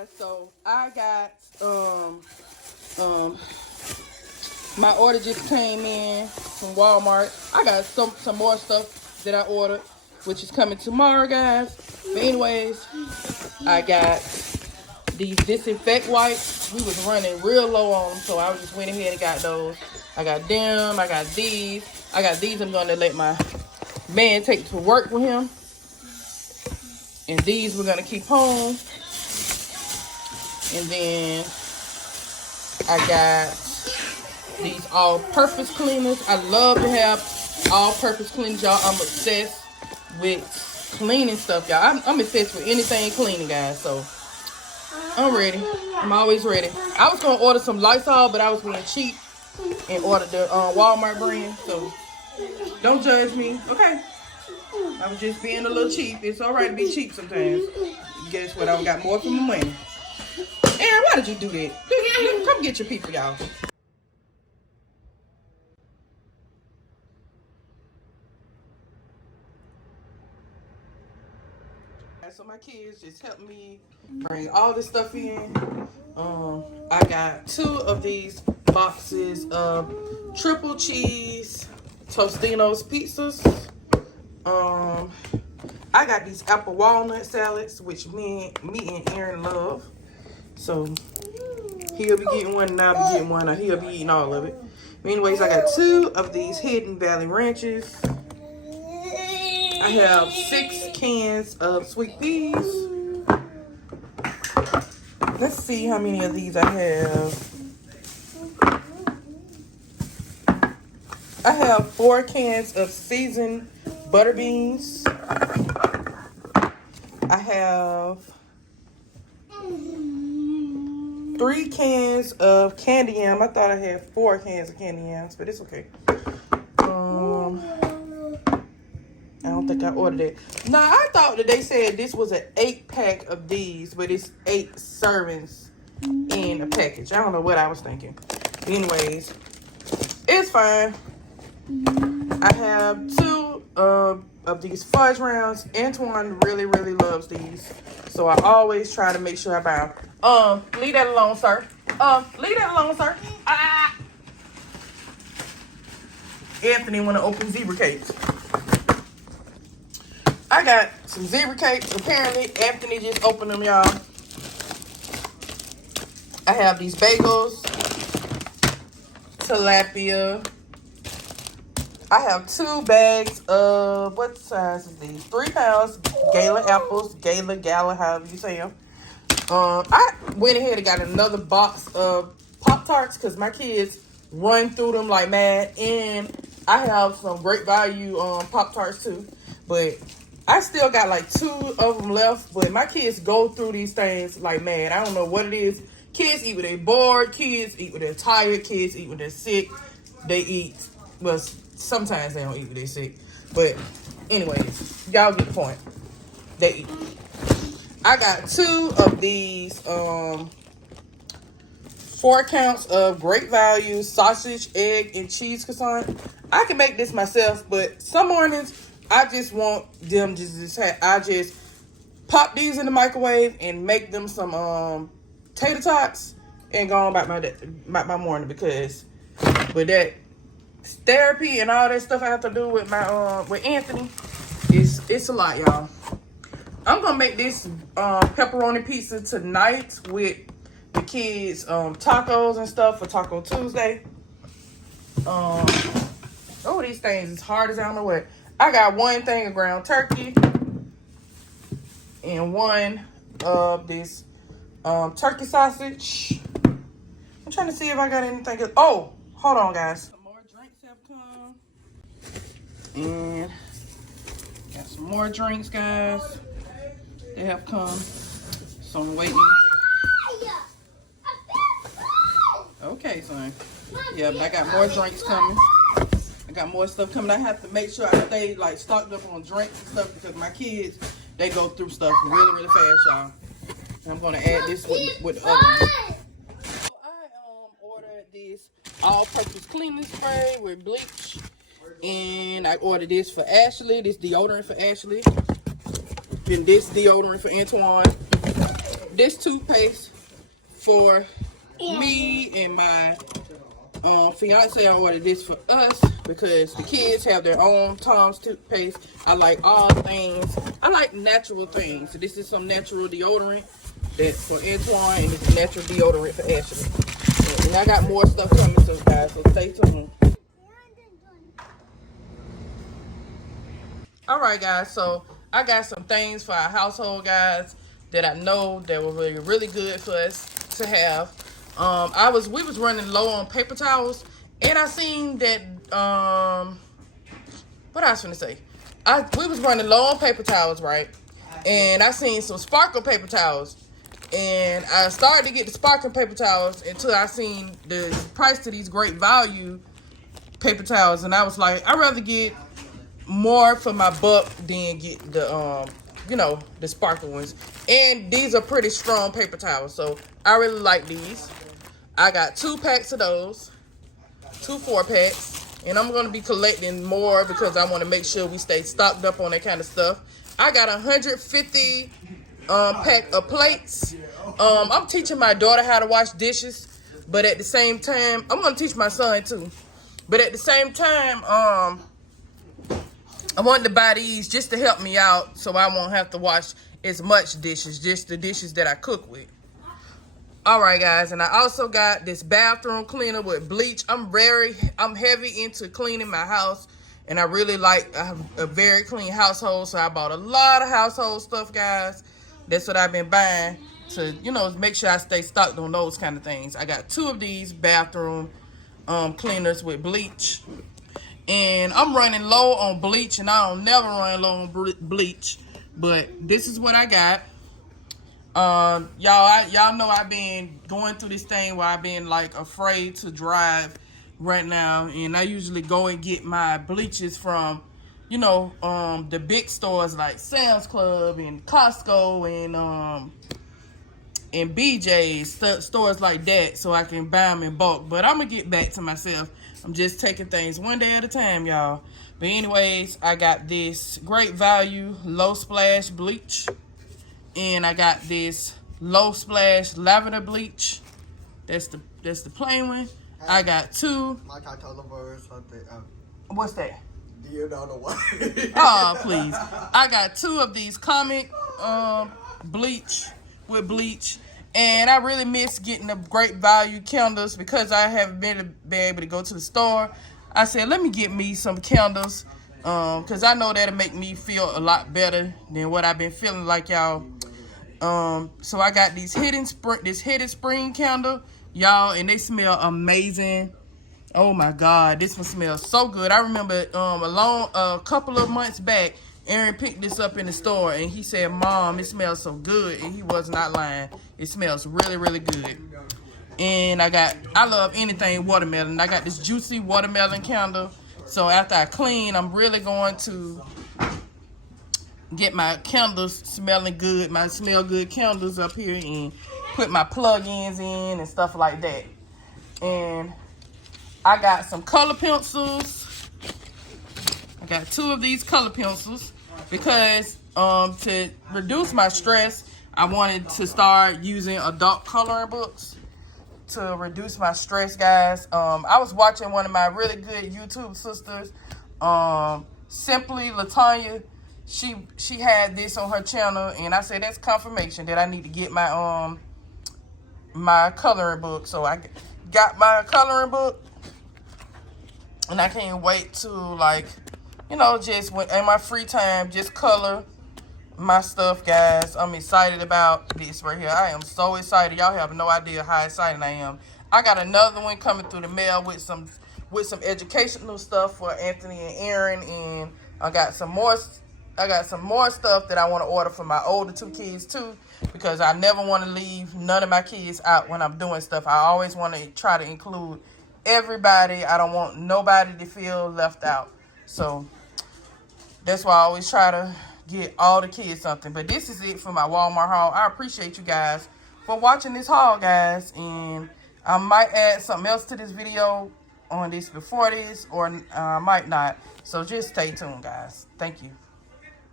guys, so I got my order just came in from Walmart. I got some more stuff that I ordered, which is coming tomorrow, guys. But anyways, I got these disinfect wipes. We was running real low on them, so I just went ahead and got those. I got them, I got these. I got these I'm gonna let my man take to work with him. And these we're gonna keep home. And then I got these all-purpose cleaners. I love to have all-purpose cleaners, y'all. I'm obsessed with cleaning stuff, y'all. I'm obsessed with anything cleaning, guys. So I'm ready. I'm always ready. I was gonna order some Lysol, but I was being cheap and ordered the Walmart brand. So don't judge me, okay? I was just being a little cheap. It's all right to be cheap sometimes. Guess what? I got more for my money. Aaron, why did you do that? Come get your people, y'all. So my kids just helped me bring all this stuff in. I got 2 of these boxes of triple cheese Tostino's pizzas. I got these apple walnut salads, which me and Aaron love. So he'll be getting one and I'll be getting one, or he'll be eating all of it. But anyways, I got 2 of these Hidden Valley Ranches. I have 6 cans of sweet peas. Let's see how many of these I have. I have 4 cans of seasoned butter beans. I have 3 cans of candy yam. I thought I had 4 cans of candy yams, but it's okay. I don't think I ordered it. Nah, I thought that they said this was an 8-pack of these, but it's 8 servings in a package. I don't know what I was thinking. Anyways, it's fine. I have 2 of these fudge rounds. Antoine really, really loves these, so I always try to make sure I buy them. Leave that alone, sir. Leave that alone, sir. Ah! Anthony want to open zebra cakes. I got some zebra cakes. Apparently, Anthony just opened them, y'all. I have these bagels, tilapia. I have 2 bags of, what size is these? 3 pounds, Gala apples, Gala, however you say them. I went ahead and got another box of Pop-Tarts because my kids run through them like mad. And I have some great value Pop-Tarts too. But I still got like 2 of them left. But my kids go through these things like mad. I don't know what it is. Kids eat when they're bored. Kids eat when they're tired. Kids eat when they're sick. They eat, well, sometimes they don't eat when they're sick. But anyways, y'all get the point. They eat. I got 2 of these 4 counts of great value sausage, egg, and cheese croissant. I can make this myself, but some mornings I just want them I just pop these in the microwave and make them some tater tots and go on about my morning, because with that therapy and all that stuff I have to do with my with Anthony, it's a lot, y'all. I'm gonna make this pepperoni pizza tonight with the kids tacos and stuff for Taco Tuesday. Oh, these things is hard as I don't know what. I got 1 thing of ground turkey and 1 of this turkey sausage. I'm trying to see if I got anything else. Oh, hold on, guys. Some more drinks have come. And got some more drinks, guys. They have come. So I'm waiting. Okay, son. Yeah, but I got more drinks coming. I got more stuff coming. I have to make sure I stay like stocked up on drinks and stuff, because my kids, they go through stuff really, really fast, y'all. And I'm gonna add this with the other one. So I ordered this all-purpose cleaning spray with bleach, and I ordered this for Ashley. This deodorant for Ashley. Then this deodorant for Antoine. this toothpaste for me and my fiance. I ordered this for us because the kids have their own Tom's toothpaste. I like all things. I like natural things. So this is some natural deodorant that's for Antoine, and it's natural deodorant for Ashley. And I got more stuff coming, so guys, so stay tuned. All right, guys. So I got some things for our household, guys, that I know that were really, really good for us to have. We was running low on paper towels, and I seen that what I was gonna say. We was running low on paper towels, right? And I seen some sparkle paper towels. And I started to get the sparkling paper towels until I seen the price to these great value paper towels, and I was like, I'd rather get more for my buck than get the the sparkle ones. And these are pretty strong paper towels, so I really like these. I got 2 packs of those, 2 4-packs, and I'm gonna be collecting more because I want to make sure we stay stocked up on that kind of stuff. I got 150 pack of plates. I'm teaching my daughter how to wash dishes, but at the same time, I'm gonna teach my son too. But at the same time, I wanted to buy these just to help me out, so I won't have to wash as much dishes, just the dishes that I cook with. All right, guys, and I also got this bathroom cleaner with bleach. I'm heavy into cleaning my house, and I really like, I have a very clean household, so I bought a lot of household stuff, guys. That's what I've been buying to, make sure I stay stocked on those kind of things. I got 2 of these bathroom cleaners with bleach, and I'm running low on bleach, and I don't never run low on bleach, but this is what I got. Y'all know I've been going through this thing where I've been like afraid to drive right now, and I usually go and get my bleaches from the big stores like Sam's Club and Costco and BJ's, stores like that, so I can buy them in bulk. But I'm gonna get back to myself. I'm just taking things one day at a time, y'all. But anyways, I got this great value low splash bleach, and I got this low splash lavender bleach. That's the plain one. I got 2. What's that? You don't know what. Oh, please. I got 2 of these comic bleach with bleach. And I really miss getting the great value candles because I haven't been able to go to the store. I said, let me get me some candles because I know that'll make me feel a lot better than what I've been feeling like, y'all. So I got this hidden spring candle, y'all, and they smell amazing. Oh my God, this one smells so good. I remember a couple of months back, Aaron picked this up in the store, and he said, Mom, it smells so good, and he was not lying. It smells really, really good. And I love anything watermelon. I got this juicy watermelon candle. So after I clean, I'm really going to get my candles smelling good, my smell good candles up here, and put my plug-ins in and stuff like that. And I got some color pencils. I got 2 of these color pencils because to reduce my stress, I wanted to start using adult coloring books to reduce my stress, guys. I was watching one of my really good YouTube sisters, Simply Latanya. She had this on her channel, and I said that's confirmation that I need to get my my coloring book. So I got my coloring book, and I can't wait to just in my free time just color my stuff, guys. I'm excited about this right here. I am so excited. Y'all have no idea how excited I am. I got another one coming through the mail with some educational stuff for Anthony and Aaron, and I got some more stuff that I want to order for my older 2 kids too, because I never want to leave none of my kids out when I'm doing stuff. I always want to try to include everybody. I don't want nobody to feel left out. So that's why I always try to get all the kids something. But this is it for my Walmart haul. I appreciate you guys for watching this haul, guys. And I might add something else to this video on this before this, or I might not. So just stay tuned, guys. Thank you.